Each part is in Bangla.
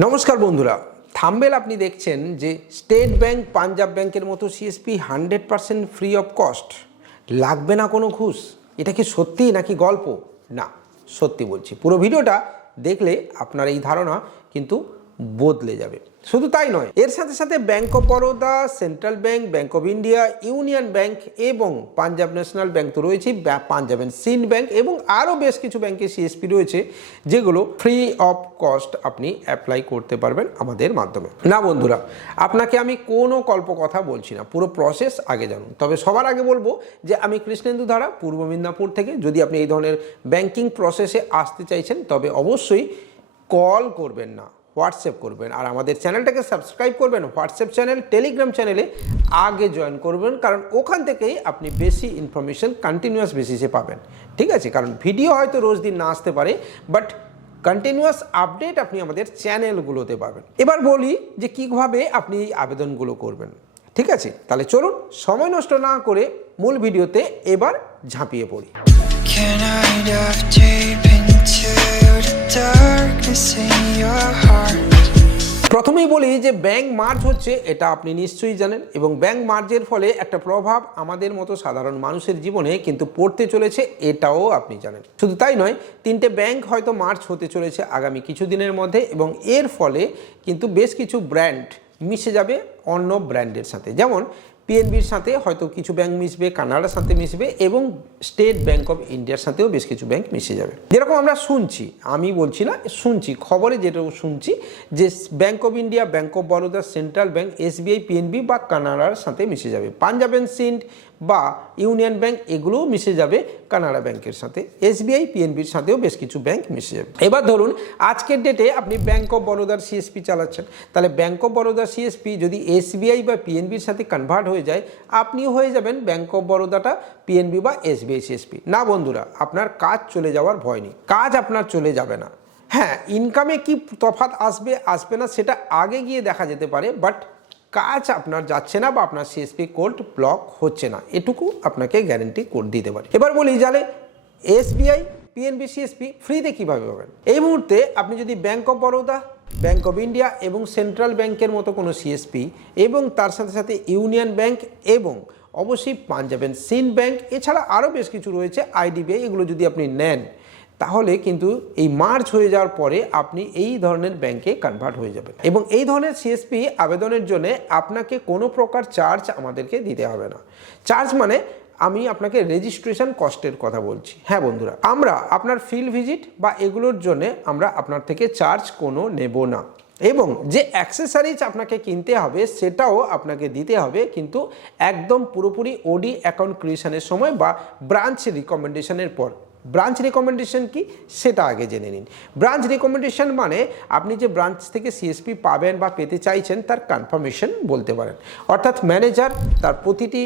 নমস্কার বন্ধুরা, থাম্বেল আপনি দেখছেন যে স্টেট ব্যাংক, পাঞ্জাব ব্যাংকের মতো CSP hundred percent free of cost লাগবে না কোনো ঘুষ? এটা কি সত্যি নাকি গল্প? না, সত্যি বলছি। পুরো ভিডিওটা দেখলে আপনার এই ধারণা কিন্তু বদলে যাবে। শুধু তাই নয়, এর সাথে সাথে bank of Baroda central bank bank of India union bank এবং পাঞ্জাব ন্যাশনাল ব্যাংক তো রয়েছে পাঞ্জাব অ্যান্ড সিন্ড ব্যাংক এবং আরও বেশ কিছু ব্যাংকের সিএসপি রয়েছে, যেগুলো ফ্রি অফ কস্ট আপনি অ্যাপ্লাই করতে পারবেন আমাদের মাধ্যমে। না বন্ধুরা, আপনাকে আমি কোনো কল্প কথা বলছি না, পুরো প্রসেস আগে জানুন। তবে সবার আগে বলব যে আমি কৃষ্ণেন্দু ধারা পূর্ব মিদনাপুর থেকে, যদি আপনি এই ধরনের ব্যাংকিং প্রসেসে আসতে চাইছেন, তবে অবশ্যই কল করবেন না। হোয়াটসঅ্যাপ করবেন। আর আমাদের চ্যানেলটাকে সাবস্ক্রাইব করবেন, হোয়াটসঅ্যাপ চ্যানেল, টেলিগ্রাম চ্যানেলে আগে জয়েন করবেন, কারণ ওখান থেকেই আপনি বেশি ইনফরমেশন কন্টিনিউয়াস বেসিসে পাবেন। ঠিক আছে? কারণ ভিডিও হয়তো রোজ দিন না আসতে পারে বাট কন্টিনিউয়াস আপডেট আপনি আমাদের চ্যানেলগুলোতে পাবেন। এবার বলি যে কীভাবে আপনি এই আবেদনগুলো করবেন। ঠিক আছে? তাহলে চলুন, সময় নষ্ট না করে মূল ভিডিওতে এবার ঝাঁপিয়ে পড়ি। প্রথমেই বলি যে ব্যাংক মার্জ হচ্ছে, এটা আপনি নিশ্চয়ই জানেন, এবং ব্যাংক মার্জের ফলে একটা প্রভাব আমাদের মতো সাধারণ মানুষের জীবনে কিন্তু পড়তে চলেছে, এটাও আপনি জানেন। শুধু তাই নয়, তিনটে ব্যাংক হয়তো মার্চ হতে চলেছে আগামী কিছুদিনের মধ্যে, এবং এর ফলে কিন্তু বেশ কিছু ব্র্যান্ড মিশে যাবে অন্য ব্র্যান্ডের সাথে। যেমন পিএনবির সাথে হয়তো কিছু ব্যাংক মিশবে কানাডার সাথে মিশবে এবং স্টেট ব্যাংক অফ ইন্ডিয়ার সাথেও বেশ কিছু ব্যাংক মিশে যাবে। যেরকম আমরা শুনছি, আমি বলছি না, শুনছি, খবরে যেটা শুনছি যে bank of India bank of Baroda central bank SBI PNB বা কানাডার সাথে মিশে যাবে। পাঞ্জাব অ্যান্ড সিন্ড বা ইউনিয়ন ব্যাংক, এগুলোও মিশে যাবে কানাডা ব্যাংকের সাথে। এসবিআই, পিএনবির সাথেও বেশ কিছু ব্যাংক মিশে যাবে। এবার ধরুন, আজকের ডেটে আপনি ব্যাংক অফ বরোদার সিএসপি চালাচ্ছেন। তাহলে ব্যাংক অফ বরোদার সিএসপি যদি এসবিআই বা পিএনবির সাথে কনভার্ট হয়ে যায়, আপনিও হয়ে যাবেন ব্যাংক অফ বরোদাটা পিএনবি বা এসবিআই সিএসপি না বন্ধুরা, আপনার কাজ চলে যাওয়ার ভয় নেই। কাজ আপনার চলে যাবে না। হ্যাঁ ইনকামে কি তফাৎ আসবে আসবে না, সেটা আগে গিয়ে দেখা যেতে পারে বাট কাজ আপনার যাচ্ছে না বা আপনার সিএসপি কোড ব্লক হচ্ছে না, এটুকু আপনাকে গ্যারেন্টি কোড দিতে পারে। এবার বলি যাহলে এসবিআই পিএনবি সিএসপি ফ্রিতে কীভাবে পাবেন? এই মুহূর্তে আপনি যদি bank of Baroda bank of India এবং সেন্ট্রাল ব্যাংকের মতো কোনো সিএসপি এবং তার সাথে সাথে ইউনিয়ন ব্যাংক এবং অবশ্যই পাঞ্জাবেন সিন ব্যাংক এছাড়া আরও বেশ কিছু রয়েছে আইডিবিআই এগুলো যদি আপনি নেন তাহলে কিন্তু এই মার্চ হয়ে যাওয়ার পরে আপনি এই ধরনের ব্যাংকে কনভার্ট হয়ে যাবেন। এবং এই ধরনের সিএসপি আবেদনের জন্য আপনাকে কোনো প্রকার চার্জ আমাদেরকে দিতে হবে না। চার্জ মানে আমি আপনাকে রেজিস্ট্রেশন কস্টের কথা বলছি। হ্যাঁ বন্ধুরা, আমরা আপনার ফিল্ড ভিজিট বা এগুলোর জন্য আমরা আপনার থেকে চার্জ কোনো নেব না। এবং যে অ্যাক্সেসারিজ আপনাকে কিনতে হবে সেটাও আপনাকে দিতে হবে কিন্তু একদম পুরোপুরি ওডি অ্যাকাউন্ট ক্রিয়েশনের সময় বা ব্রাঞ্চ রিকমেন্ডেশনের পর। ব্রাঞ্চ রেকমেন্ডেশন কি? সেটা আগে জেনে নিন। ব্রাঞ্চ রেকমেন্ডেশন মানে আপনি যে ব্রাঞ্চ থেকে সিএসপি পাবেন বা পেতে চাইছেন, তার কনফার্মেশন বলতে পারেন। অর্থাৎ ম্যানেজার তার প্রতিটি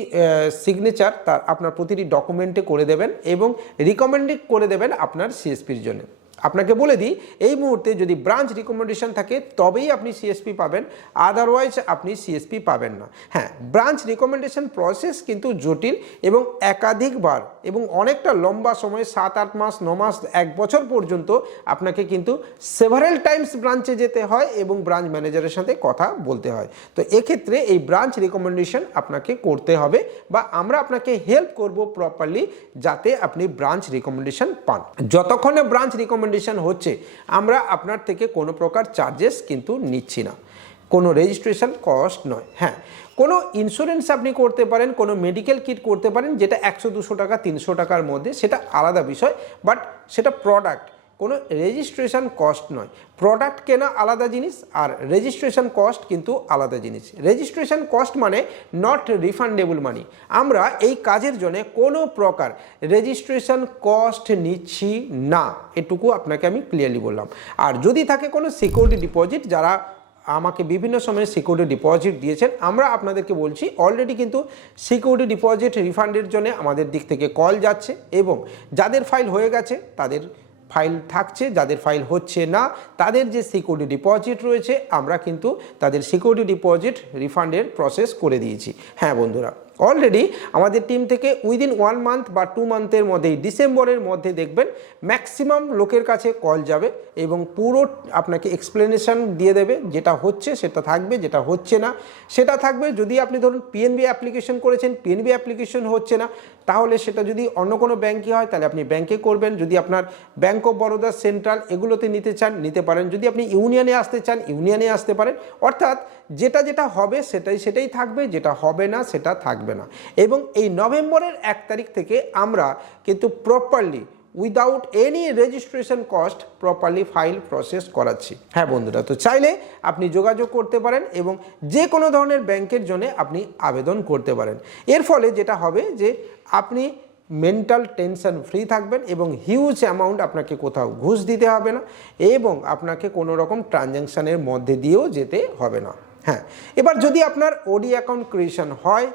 সিগনেচার তার আপনার প্রতিটি ডকুমেন্টে করে দেবেন এবং রিকমেন্ডেড করে দেবেন আপনার সিএসপির জন্য। আপনাকে বলে দিই, এই মুহূর্তে যদি ব্রাঞ্চ রিকমেন্ডেশন থাকে, তবেই আপনি সিএসপি পাবেন আদারওয়াইজ আপনি সিএসপি পাবেন না। হ্যাঁ ব্রাঞ্চ রিকমেন্ডেশন প্রসেস কিন্তু জটিল এবং একাধিকবার এবং অনেকটা লম্বা সময়, সাত, আট মাস, ন মাস, এক বছর পর্যন্ত আপনাকে কিন্তু সেভারেল টাইমস ব্রাঞ্চে যেতে হয় এবং ব্রাঞ্চ ম্যানেজারের সাথে কথা বলতে হয়। তো এক্ষেত্রে এই ব্রাঞ্চ রিকমেন্ডেশন আপনাকে করতে হবে বা আমরা আপনাকে হেল্প করব প্রপারলি যাতে আপনি ব্রাঞ্চ রিকমেন্ডেশন পান। যতক্ষণে ব্রাঞ্চ রিকমেন্ডেশন হচ্ছে, আমরা আপনার থেকে কোনো প্রকার চার্জেস কিন্তু নিচ্ছি না। কোনো রেজিস্ট্রেশন কস্ট নয়। হ্যাঁ কোনো ইন্স্যুরেন্স আপনি করতে পারেন, কোনো মেডিকেল কিট করতে পারেন, যেটা একশো, দুশো টাকা, তিনশো টাকার মধ্যে, সেটা আলাদা বিষয় বাট সেটা প্রোডাক্ট কোনো রেজিস্ট্রেশন কস্ট নয়। প্রোডাক্ট কেনা আলাদা জিনিস আর রেজিস্ট্রেশন কস্ট কিন্তু আলাদা জিনিস। রেজিস্ট্রেশন কস্ট মানে নট রিফান্ডেবল মানি আমরা এই কাজের জন্য কোনো প্রকার রেজিস্ট্রেশন কস্ট নিচ্ছি না। এটুকু আপনাকে আমি ক্লিয়ারলি বললাম। আর যদি থাকে কোনো সিকিউরিটি ডিপোজিট যারা আমাকে বিভিন্ন সময়ে সিকিউরিটি ডিপোজিট দিয়েছেন, আমরা আপনাদেরকে বলছি অলরেডি কিন্তু সিকিউরিটি ডিপোজিট রিফান্ডের জন্য আমাদের দিক থেকে কল যাচ্ছে এবং যাদের ফাইল হয়ে গেছে, তাদের ফাইল থাকছে, যাদের ফাইল হচ্ছে না, তাদের যে সিকিউরিটি ডিপোজিট রয়েছে, আমরা কিন্তু তাদের সিকিউরিটি ডিপোজিট রিফান্ডের প্রসেস করে দিয়েছি। হ্যাঁ বন্ধুরা। অলরেডি আমাদের টিম থেকে উইদিন ওয়ান মান্থ বা টু মান্থের মধ্যেই ডিসেম্বরের মধ্যে দেখবেন ম্যাক্সিমাম লোকের কাছে কল যাবে এবং পুরো আপনাকে এক্সপ্লেনেশন দিয়ে দেবে যেটা হচ্ছে, সেটা থাকবে, যেটা হচ্ছে না। সেটা থাকবে যদি আপনি ধরুন পিএনবি অ্যাপ্লিকেশন করেছেন পিএনবি অ্যাপ্লিকেশন হচ্ছে না, তাহলে সেটা যদি অন্য কোনো ব্যাংকে হয়, তাহলে আপনি ব্যাংকে করবেন। যদি আপনার ব্যাঙ্ক অফ বরোদা সেন্ট্রাল এগুলোতে নিতে চান, নিতে পারেন। যদি আপনি ইউনিয়নে আসতে চান ইউনিয়নে আসতে পারেন। অর্থাৎ যেটা যেটা হবে, সেটাই সেটাই থাকবে, যেটা হবে না, সেটা থাকবে না। এবং এই নভেম্বরের এক তারিখ থেকে আমরা কিন্তু properly without any registration cost properly file process করাচ্ছি। হ্যাঁ বন্ধুরা, তো চাইলে আপনি যোগাযোগ করতে পারেন এবং যে কোনো ধরনের ব্যাংকের জন্য আপনি আবেদন করতে পারেন। এর ফলে যেটা হবে যে আপনি মেন্টাল টেনশন ফ্রি থাকবেন এবং হিউজ অ্যামাউন্ট আপনাকে কোথাও ঘুষ দিতে হবে না এবং আপনাকে কোনো রকম ট্রানজ্যাকশানের মধ্যে দিয়েও যেতে হবে না। হ্যাঁ এবার যদি আপনার ওডি অ্যাকাউন্ট ক্রিয়েশন হয়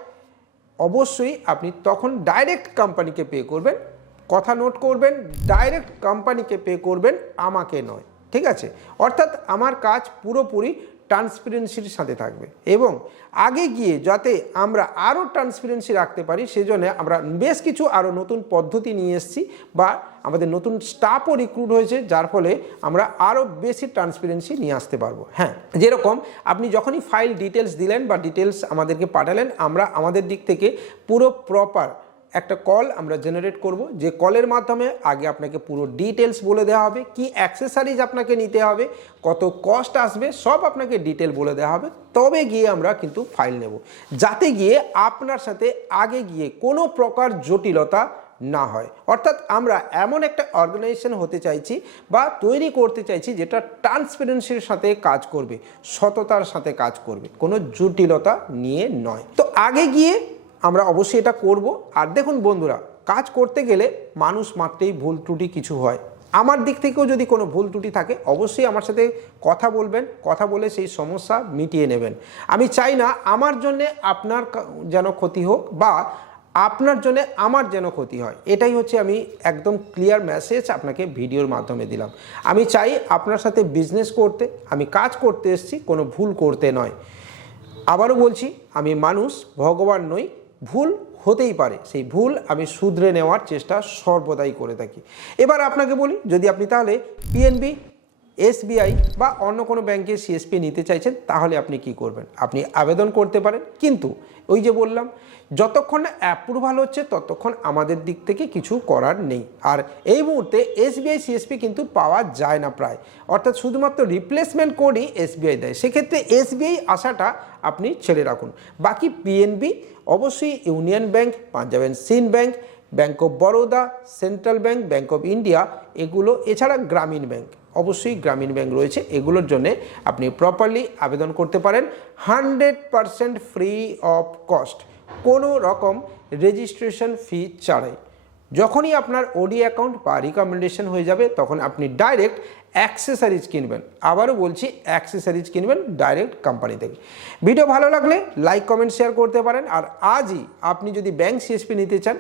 অবশ্যই আপনি তখন ডাইরেক্ট কোম্পানিকে পে করবেন, কথা নোট করবেন ডাইরেক্ট কোম্পানিকে পে করবেন, আমাকে নয়, ঠিক আছে? অর্থাৎ আমার কাজ পুরোপুরি ট্রান্সপারেন্সির সাথে থাকবে। এবং আগে গিয়ে যাতে আমরা আরও ট্রান্সপারেন্সি রাখতে পারি, সেজন্য আমরা বেশ কিছু আরও নতুন পদ্ধতি নিয়ে এসেছি বা আমাদের নতুন স্টাফও রিক্রুট হয়েছে, যার ফলে আমরা আরও বেশি ট্রান্সপারেন্সি নিয়ে আসতে পারব। হ্যাঁ যেরকম আপনি যখনই ফাইল ডিটেলস দিলেন বা ডিটেলস আমাদেরকে পাঠালেন, আমরা আমাদের দিক থেকে পুরো প্রপার একটা কল আমরা জেনারেট করব, যে কলের মাধ্যমে আগে আপনাকে পুরো ডিটেলস বলে দেওয়া হবে, কি অ্যাক্সেসারিজ আপনাকে নিতে হবে, কত কস্ট আসবে, সব আপনাকে ডিটেল বলে দেওয়া হবে, তবে গিয়ে আমরা কিন্তু ফাইল নেব। যাতে গিয়ে আপনার সাথে আগে গিয়ে কোনো প্রকার জটিলতা না হয়। অর্থাৎ আমরা এমন একটা অর্গানাইজেশন হতে চাইছি বা তৈরি করতে চাইছি যেটা ট্রান্সপারেন্সির সাথে কাজ করবে, সততার সাথে কাজ করবে। কোনো জটিলতা নিয়ে নয়। তো আগে গিয়ে আমরা অবশ্যই এটা করব। আর দেখুন বন্ধুরা, কাজ করতে গেলে মানুষ মাত্রেই ভুল ত্রুটি কিছু হয়। আমার দিক থেকেও যদি কোনো ভুল ত্রুটি থাকে, অবশ্যই আমার সাথে কথা বলবেন, কথা বলে সেই সমস্যা মিটিয়ে নেবেন। আমি চাই না আমার জন্যে আপনার যেন ক্ষতি হোক বা আপনার জন্য আমার যেন ক্ষতি হয়। এটাই হচ্ছে আমি একদম ক্লিয়ার মেসেজ আপনাকে ভিডিওর মাধ্যমে দিলাম। আমি চাই আপনার সাথে বিজনেস করতে, আমি কাজ করতে এসেছি, কোনো ভুল করতে নয়। আবারও বলছি, আমি মানুষ, ভগবান নই, ভুল হতেই পারে। সেই ভুল আমি শুধরে নেওয়ার চেষ্টা সর্বদাই করে থাকি। এবার আপনাকে বলি, যদি আপনি তাহলে পিএনবি এসবিআই বা অন্য কোনো ব্যাংকে সিএসপি নিতে চাইছেন, তাহলে আপনি কি করবেন? আপনি আবেদন করতে পারেন। কিন্তু ওই যে বললাম, যতক্ষণ না অ্যাপ্রুভাল হচ্ছে, ততক্ষণ আমাদের দিক থেকে কিছু করার নেই। আর এই মুহূর্তে এসবিআই, সিএসপি কিন্তু পাওয়া যায় না প্রায়। অর্থাৎ শুধুমাত্র রিপ্লেসমেন্ট কোডই এসবিআই দেয়। সেক্ষেত্রে এসবিআই আসাটা আপনি ছেড়ে রাখুন। বাকি পিএনবি অবশ্যই union bank Punjab and Sind bank bank of Baroda central bank bank of India এগুলো এছাড়া গ্রামীণ ব্যাঙ্ক অবশ্যই গ্রামীণ ব্যাঙ্ক রয়েছে, এগুলোর জন্য আপনি প্রপারলি আবেদন করতে পারেন। Hundred percent free of cost কোনো রকম রেজিস্ট্রেশন ফি ছাড়াই। যখনই আপনার ওডি অ্যাকাউন্ট বা রিকমেন্ডেশন হয়ে যাবে, তখন আপনি ডাইরেক্ট অ্যাক্সেসারিজ কিনবেন। আবারও বলছি অ্যাক্সেসারিজ কিনবেন ডাইরেক্ট কোম্পানি থেকে। ভিডিও ভালো লাগলে লাইক কমেন্ট শেয়ার করতে পারেন। আর আজই আপনি যদি ব্যাংক সিএসপি নিতে চান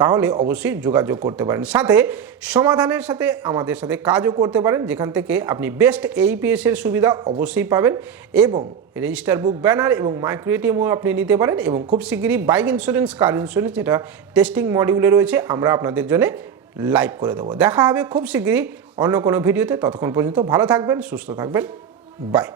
তাহলে অবশ্যই যোগাযোগ করতে পারেন। সাথে সমাধানের সাথে আমাদের সাথে কাজও করতে পারেন, যেখান থেকে আপনি বেস্ট এইপিএস এর সুবিধা অবশ্যই পাবেন এবং রেজিস্টার বুক ব্যানার এবং মাইক্রোএটিএমও আপনি নিতে পারেন এবং খুব শিগগিরই বাইক ইন্স্যুরেন্স কার ইন্স্যুরেন্স যেটা টেস্টিং মডিউলে রয়েছে, আমরা আপনাদের জন্য লাইভ করে দেবো। দেখা হবে খুব শিগগিরই অন্য কোনো ভিডিওতে। ততক্ষণ পর্যন্ত ভালো থাকবেন, সুস্থ থাকবেন। বাই